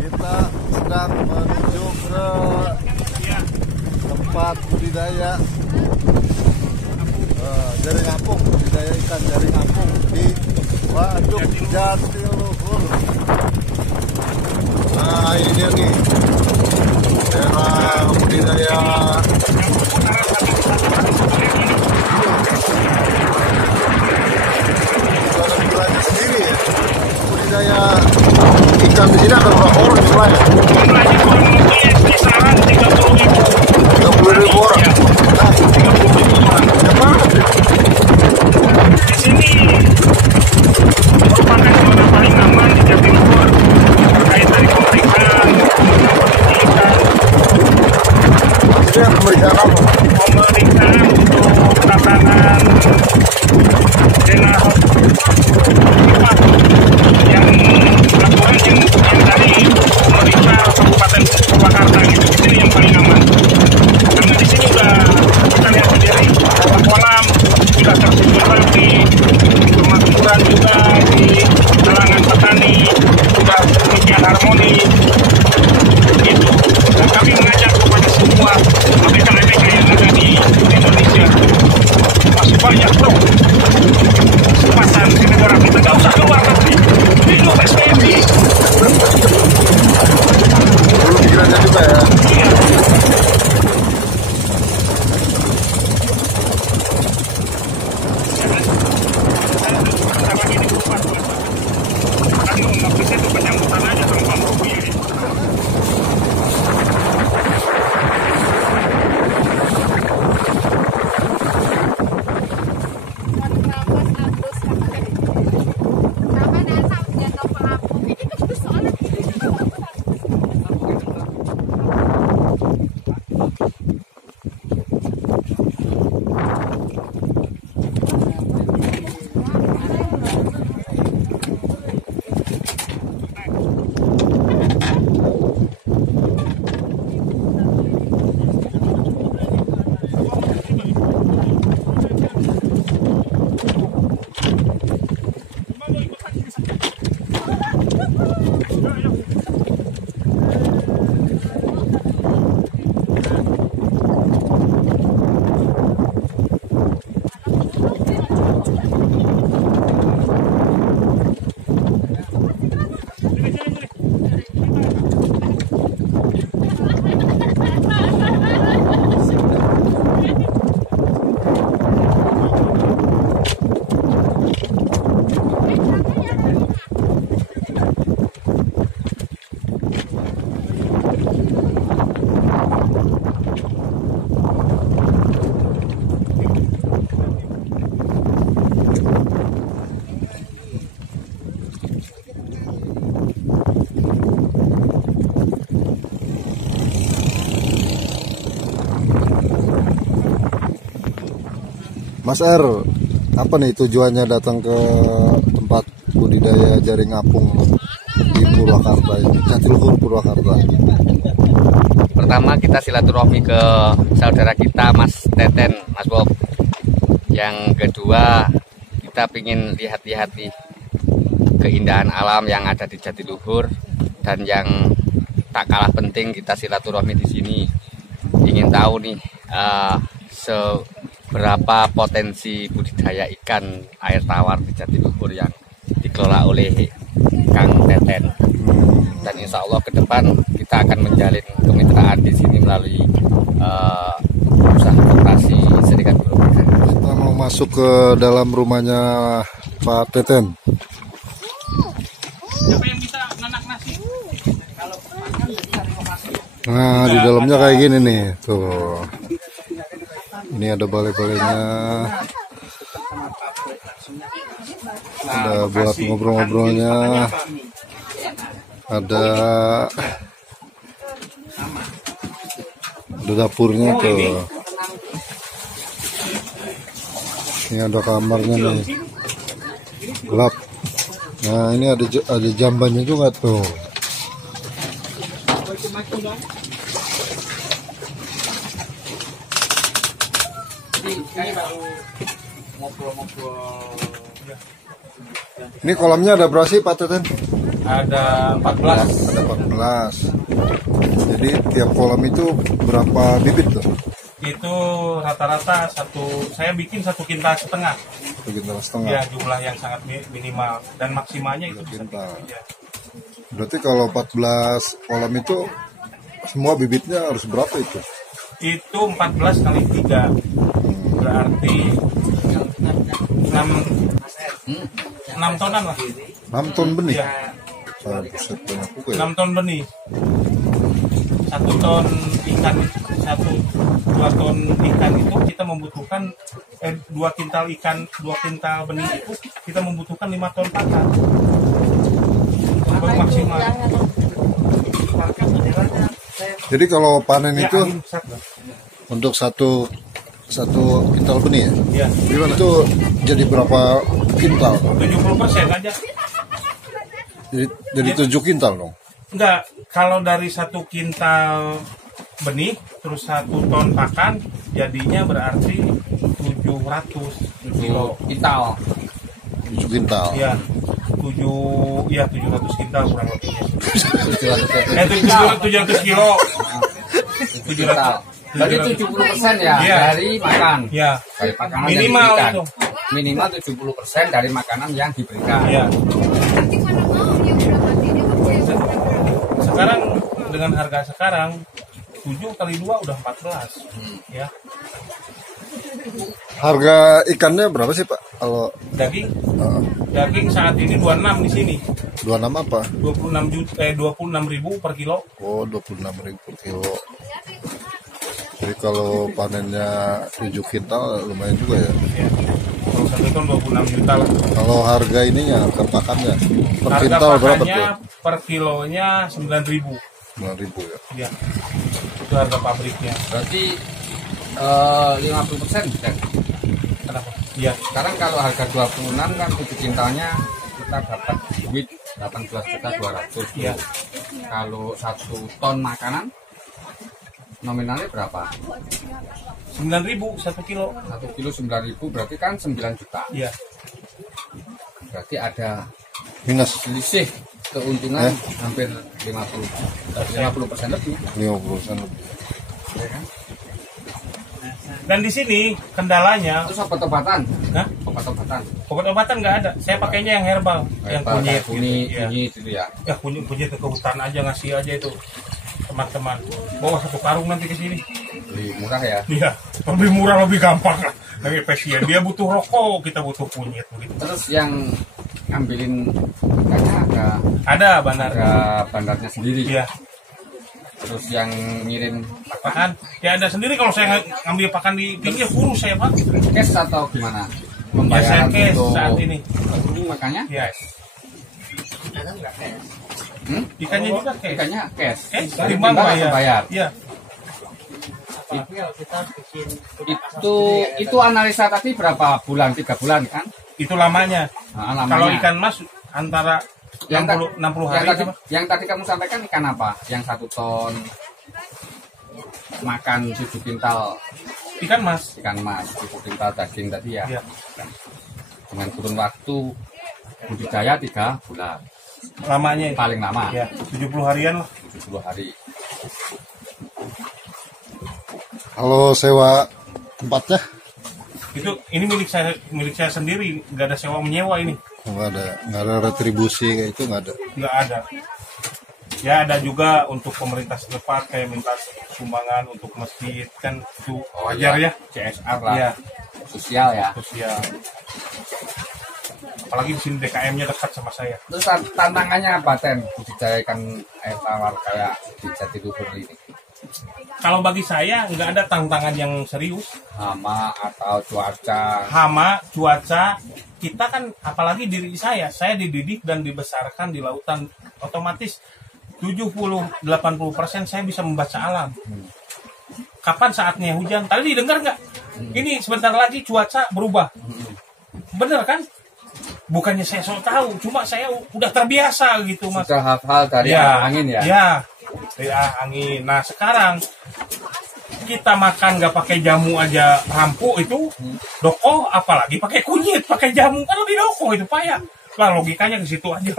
Kita sedang menuju ke tempat budidaya jaring apung, budidaya ikan jaring apung di Waduk Jatiluhur. Nah, ini dia nih daerah budidaya sendiri ya. Budidaya ikan di sini ada berapa orang jumlahnya? Jumlahnya kurang lebih kisaran 30.000 orang. Nah, 30.000 orang. Di sini merupakan zona paling aman di Jatiluhur terkait dari pemeriksaan ikan. ini pemeriksaan apa? Pemeriksaan untuk tatanan denah yang aturan yang dari pemerintah Kabupaten Purwakarta gitu, di sini yang paling aman. Karena di sini udah kita lihat sendiri bahwa kolam sudah tersedia rapi, permakmuran juga di kalangan petani sudah sedemikian harmoni. Gitu. Dan kami mengajak kepada semua ABK-ABK yang ada di Indonesia, masih banyak bro kesempatan di negara kita, nggak usah keluar negeri, hidup SPMB. Belum pikirannya juga ya. Iya. Tadi ngomong itu penyambutan aja sama Bang Robi. Mas R, apa nih tujuannya datang ke tempat budidaya jaring apung di Purwakarta, Jatiluhur Purwakarta? Pertama kita silaturahmi ke saudara kita Mas Teten, Mas Bob. Yang kedua kita ingin lihat-lihat nih keindahan alam yang ada di Jatiluhur, dan yang tak kalah penting kita silaturahmi di sini ingin tahu nih seberapa potensi budidaya ikan air tawar di Jatiluhur yang dikelola oleh Kang Teten. Dan insya Allah ke depan kita akan menjalin kemitraan di sini melalui usaha koperasi Serikat Buruh Ikan. Kita mau masuk ke dalam rumahnya Pak Teten. Siapa yang bisa nanak nasi? Kalau makan cari lokasi. Nah, di dalamnya kayak gini nih, tuh. Ini ada balai-balainya. Ada buat ngobrol-ngobrolnya. Ada dapurnya tuh. Ini ada kamarnya nih. Gelap. Nah, ini ada jambannya juga tuh. Ini baru ngobrol-ngobrol Ini kolamnya ada berapa sih Pak Teten? Ada 14. Ada 14. Jadi tiap kolam itu berapa bibit tuh? Itu rata-rata saya bikin 1,5 kintal. 1,5 kintal. Ya, jumlah yang sangat minimal dan maksimalnya itu 1 bisa kintal. ya. Berarti kalau 14 kolam itu semua bibitnya harus berapa itu? Itu 14 kali 3. Berarti 6 tonan lah. 6 ton benih? Ya, Buset, banyak juga ya. 6 ton benih. 1 ton ikan, 2 ton ikan itu kita membutuhkan 2 kintal ikan, 2 kintal benih itu kita membutuhkan 5 ton pakan. Baru maksimal. Jadi kalau panen Ya, itu angin besar, Bang. untuk satu kintal benih ya? Ya, Itu jadi berapa kintal? 70% aja. Jadi 7 kintal dong? Enggak, kalau dari 1 kintal benih terus 1 ton pakan jadinya berarti 700 kilo. Kintal. 7 kintal. Ya, 700 kintal kurang lebihnya. 700 kilo. 700. Berarti 70% ya Iya. dari makan. Ya, Dari makanan minimal yang diberikan. itu. Minimal 70% dari makanan yang diberikan. Ya. Sekarang dengan harga sekarang 7 kali 2 udah 14. Ya. Harga ikannya berapa sih Pak? Kalau Daging saat ini 26 di sini. 26 apa? 26.000 per kilo. Oh, 26.000 per kilo. Jadi kalau panennya 7 kintal lumayan juga ya. Ya. Kalau 1 ton 26 juta lah. Kalau harga ininya, harga pakannya per Harga kintal berapa pakannya tuh? per kilonya 9.000. 9.000 ya. Ya. Itu harga pabriknya. Berarti 50%. Dan Kenapa? Iya. sekarang kalau harga 26 kan 7 kintalnya kita dapat duit 18.200.000. Iya. Kalau 1 ton makanan nominalnya berapa? 9.000 1 kilo. 1 kilo 9.000 berarti kan 9 juta. Iya. Berarti ada Minus selisih keuntungan hampir 50% lebih. 50% lebih. Ya kan? Dan di sini kendalanya, Terus obat-obatan, nah, obat-obatan, obat-obatan nggak ada. Saya pakainya yang herbal, yang kunyit, kunyit, gitu. Ya. kunyit gitu ya. Ya kunyit ke hutan aja, ngasih aja itu teman-teman. Bawa 1 karung nanti ke sini. Lebih murah ya. Iya, lebih murah, lebih gampang lah. Dari pasien dia butuh rokok, kita butuh kunyit begitu. Terus yang ngambilin ikannya Ada bandar. ada bandarnya sendiri. Iya. Terus yang ngirim Pakan, ya ada sendiri. Kalau saya ngambil pakan di pinggir kurus saya Pak. cash atau gimana? Ya saya cash untuk saat ini. makanya? Yes. Hmm? Ikannya juga cash. Ikannya cash. Timbang langsung bayar. Iya. Itu analisa tadi berapa bulan? 3 bulan kan? Itu lamanya. Nah, lamanya. Kalau ikan mas antara yang 60 hari tadi, apa? yang tadi kamu sampaikan ikan apa? Yang 1 ton makan 7 kintal Ikan mas. ikan mas, 7 kintal daging tadi ya. Iya. Dengan kurun waktu budidaya 3 bulan. Lamanya itu. Paling lama. Ya, 70 harian lah. 70 hari. Kalau sewa tempatnya Ini milik saya sendiri, nggak ada sewa menyewa ini. nggak ada retribusi kayak itu, nggak ada. Nggak ada. Ya ada juga untuk pemerintah setempat kayak minta sumbangan untuk masjid kan itu wajar ya. CSR lah. Iya, Sosial ya. sosial. Apalagi di sini DKM-nya dekat sama saya. Terus tantangannya apa Ten? Budidaya ikan air tawar kayak di Jatiluhur ini. Kalau bagi saya nggak ada tantangan yang serius. Hama atau cuaca. Hama, cuaca, kita kan apalagi diri saya dididik dan dibesarkan di lautan, otomatis 70-80% saya bisa membaca alam. Kapan saatnya hujan? Tadi dengar nggak? Ini sebentar lagi cuaca berubah. Bener kan? Bukannya saya so tahu, cuma saya udah terbiasa gitu mas. Sudah hafal dari Ya, angin ya? Ya, dari angin. Nah sekarang kita makan nggak pakai jamu aja rampu itu doko, apalagi pakai kunyit, pakai jamu kan lebih doko itu payah. Lah logikanya ke situ aja.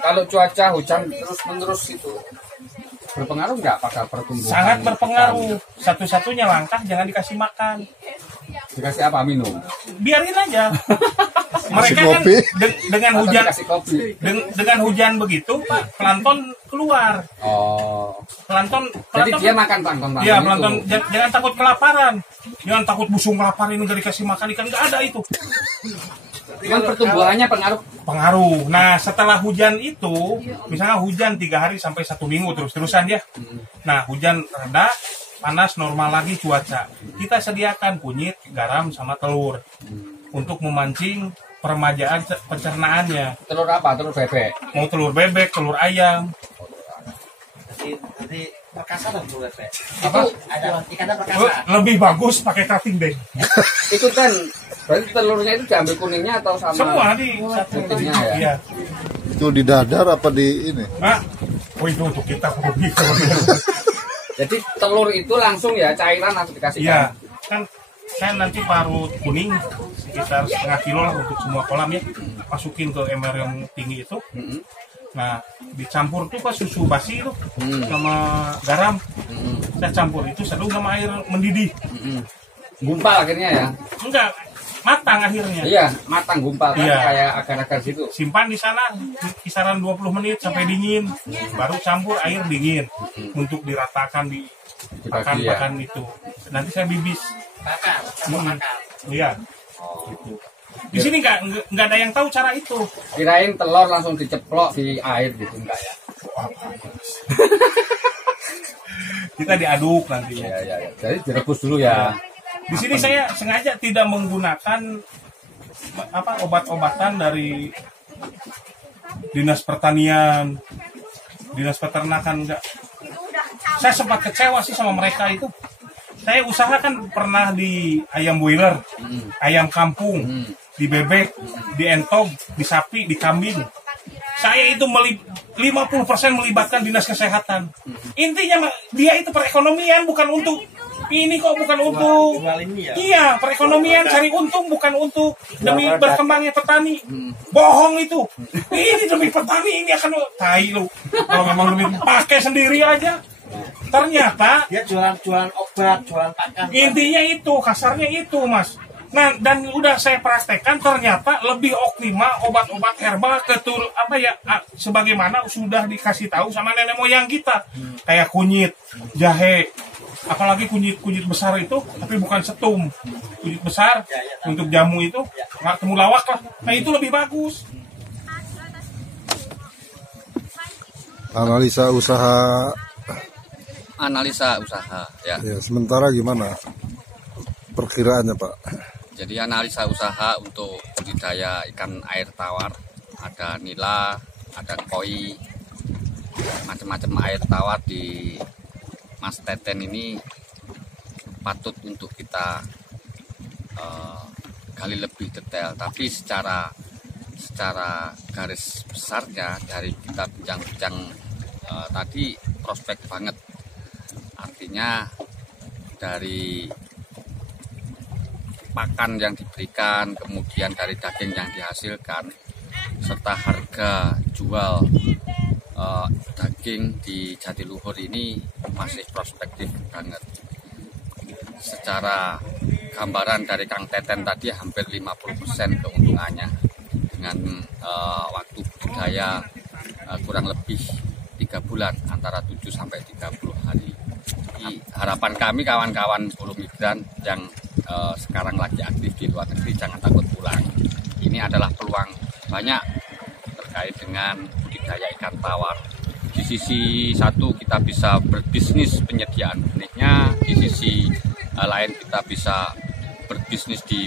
Kalau cuaca hujan terus-menerus itu berpengaruh nggak pada pertumbuhan? Sangat berpengaruh. Satu-satunya langkah jangan dikasih makan. Dikasih apa, minum? Biarin aja. Mereka kan dengan hujan dengan hujan begitu, Pak, plankton keluar. Oh. Plankton Jadi dia makan plankton. Iya, plankton. Jangan takut kelaparan. Jangan takut busung kelaparan ini nggak dikasih makan ikan, nggak ada itu. Cuman pertumbuhannya Pengaruh. Nah, setelah hujan itu, misalnya hujan 3 hari sampai 1 minggu terus-terusan ya. Nah, hujan reda, panas normal lagi cuaca. Kita sediakan kunyit, garam, sama telur untuk memancing peremajaan pencernaannya. telur apa? Telur bebek. Mau telur bebek, telur ayam. Nanti perkasa dong telur bebek. Apa? Ada ikannya perkasa. Lebih bagus pakai cutting deh. Itu kan berarti telurnya itu diambil kuningnya atau sama? Semua di satu putihnya ya? Iya. Itu di dadar apa di ini? Nah, itu untuk kita hobi. Jadi telur itu langsung ya cairan langsung dikasih. Iya, kan saya nanti parut kuning sekitar setengah kilo lah untuk semua kolam ya. Masukin ke ember yang tinggi itu. Nah, dicampur tuh pas susu basi itu sama garam. Saya campur itu seduh sama air mendidih. Gumpal akhirnya ya? Enggak, matang akhirnya. Iya, matang gumpal kan Iya. kayak agar-agar situ. Simpan di sana kisaran 20 menit sampai dingin. Baru campur air dingin untuk diratakan di Dibagi pakan itu. Nanti saya bibis. Bakar, bakar. Iya. Gitu. Di sini nggak ada yang tahu cara itu. Kirain telur langsung diceplok di air gitu enggak ya? Kita diaduk nantinya. Iya. Jadi direbus dulu ya. Di sini saya sengaja tidak menggunakan obat-obatan dari Dinas Pertanian, Dinas Peternakan, enggak. Saya sempat kecewa sih sama mereka itu. Saya usahakan pernah di ayam boiler, ayam kampung, di bebek, di entog, di sapi, di kambing. Saya itu 50% melibatkan Dinas Kesehatan. Intinya dia itu perekonomian, bukan untuk ini kok, bukan untuk iya perekonomian, cari untung, bukan untuk demi berkembangnya petani. Bohong itu. Ini demi petani, ini akan tai lu. Kalau memang demi pakai sendiri aja. Ternyata Dia jualan obat, jualan pakan. intinya itu, kasarnya itu, Mas. Nah, dan udah saya praktekkan, ternyata lebih optimal obat-obat herbal sebagaimana sudah dikasih tahu sama nenek moyang kita. Kayak kunyit, jahe, apalagi kunyit besar itu, tapi bukan setum. Kunyit besar untuk jamu itu, nggak temulawak lah. Nah, itu lebih bagus. Analisa usaha ya. ya, sementara gimana perkiraannya, Pak? Jadi analisa usaha untuk budidaya ikan air tawar, ada nila, ada koi, macam-macam air tawar di Mas Teten ini patut untuk kita gali lebih detail. Tapi secara garis besarnya dari kita bincang-bincang tadi prospek banget. Artinya dari pakan yang diberikan, kemudian dari daging yang dihasilkan, serta harga jual daging di Jatiluhur ini masih prospektif banget. Secara gambaran dari Kang Teten tadi hampir 50% keuntungannya dengan waktu budidaya kurang lebih 3 bulan, antara 7 sampai 30 hari. Jadi, harapan kami kawan-kawan buruh migran yang sekarang lagi aktif di luar negeri, jangan takut pulang. Ini adalah peluang banyak terkait dengan budidaya ikan tawar. Di sisi satu kita bisa berbisnis penyediaan benihnya, di sisi lain kita bisa berbisnis di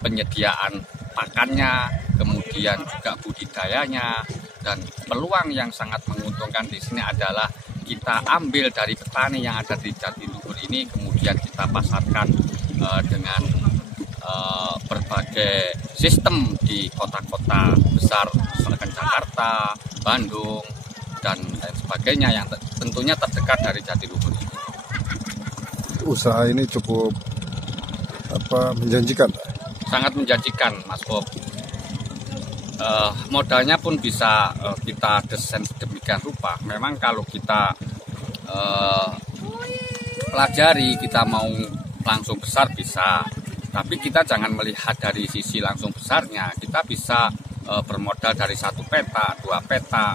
penyediaan pakannya, kemudian juga budidayanya. Dan peluang yang sangat menguntungkan di sini adalah kita ambil dari petani yang ada di Jatiluhur ini, kemudian kita pasarkan dengan berbagai sistem di kota-kota besar, misalkan Jakarta, Bandung, dan lain sebagainya yang tentunya terdekat dari Jatiluhur ini. usaha ini cukup menjanjikan. Sangat menjanjikan, Mas Bob. Modalnya pun bisa kita desain sedemikian rupa. Memang kalau kita pelajari, kita mau langsung besar bisa, tapi kita jangan melihat dari sisi langsung besarnya. Kita bisa bermodal dari 1 peta, 2 peta.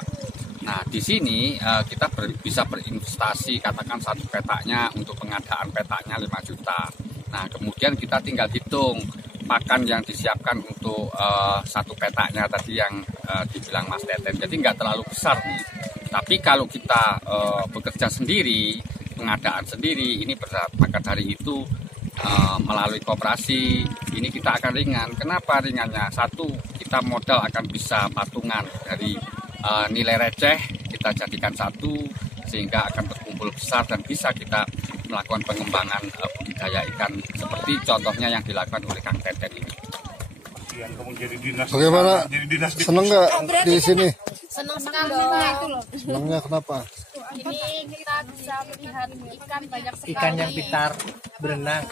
Nah, di sini kita bisa berinvestasi, katakan 1 petanya untuk pengadaan petanya 5 juta. Nah, kemudian kita tinggal hitung pakan yang disiapkan untuk 1 petanya tadi yang dibilang Mas Teten. Jadi nggak terlalu besar nih. Tapi kalau kita bekerja sendiri, pengadaan sendiri, ini berat. Maka dari itu melalui koperasi ini kita akan ringan. Kenapa ringannya? 1, kita modal akan bisa patungan dari nilai receh kita jadikan 1 sehingga akan berkumpul besar dan bisa kita melakukan pengembangan budidaya ikan seperti contohnya yang dilakukan oleh Kang Teten ini. Bagaimana? Seneng nggak di sini? Senang sekali itu loh. Senengnya kenapa? Ini kita bisa melihat ikan banyak sekali. Ikan yang pintar berenang,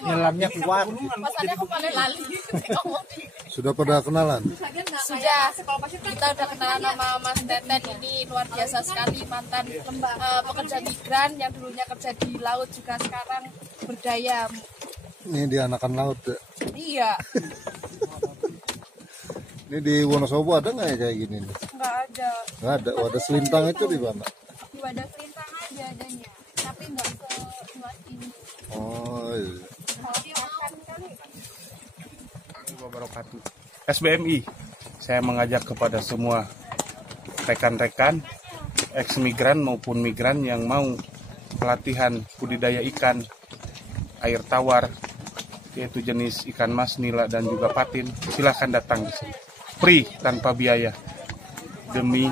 Nyelamnya kuat. Masalahnya aku paling lali. Sudah pada kenalan? Sudah, kita udah kenalan sama Mas Teten. Ini luar biasa sekali, mantan pekerja migran yang dulunya kerja di laut juga sekarang berdaya. Ini di Anakan Laut ya? Iya. Ini di Wonosobo ada nggak ya kayak gini nih? Nggak ada. Nggak ada. Wadah selintang itu di mana? Di wadah selintang aja adanya, tapi nggak seluas ini. Oh iya. Wabarakatuh. SBMI, saya mengajak kepada semua rekan-rekan ex-migran maupun migran yang mau pelatihan budidaya ikan air tawar, yaitu jenis ikan mas, nila, dan juga patin. Silahkan datang di sini. Free, tanpa biaya. Demi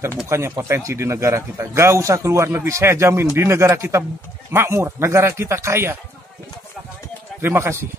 terbukanya potensi di negara kita. Gak usah keluar negeri, saya jamin di negara kita makmur, negara kita kaya. Terima kasih.